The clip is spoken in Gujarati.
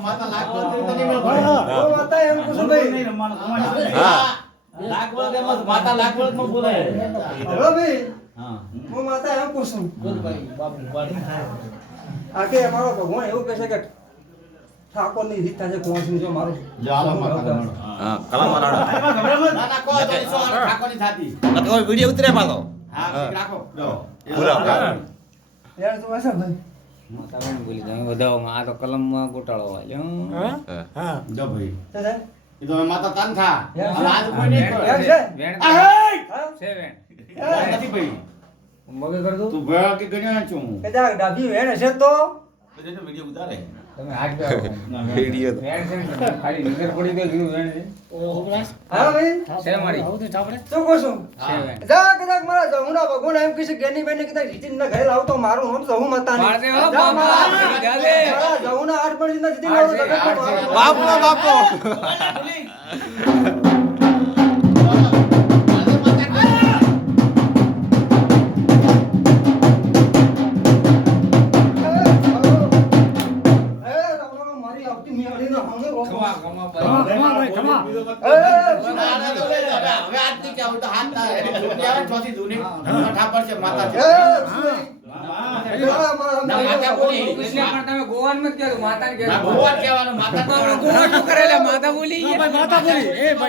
માતા. લાખમાં હા માતા એમ આ કે અમારો ભગવાન એવું કહે છે કે ઠાકોરની રીત થાય છે કોણ જો મારું હા તો વિડિયો ઉતરે પાછો પૂરા યાર તો હશે ભાઈ તમે બોલી તમે વધાવોમાં આ તો કલમમાં ગોટાળો વાળ્યો હા જો ભાઈ. એ તો માતા તાન થા આજ કોઈ નહીં કરે. વેણ? છે વેણ. નથી ભાઈ. મગે કર દો તું ભયો કે ગણ્યા છું કે જા ડાબી વેણ છે તો? વિડિયો ઉતારે. તમે હાથ બે વિડિયો તો વેણ છે ને તમે ખાલી નજર પડી તો કીધું વેણ છે હા ભાઈ? છે મારી. શું કહું છું? છે વેણ જા કદાચ મારા જમુના ભગવાન એમ કહેશે ગેની બેન કદાચ જીતીન ના ઘરે લાવતો મારું નામ જહુ માતાની. પાડ જા મારા- જહુના આઠ ના. બાપો. બાપો માતા બોલી. મત બોલી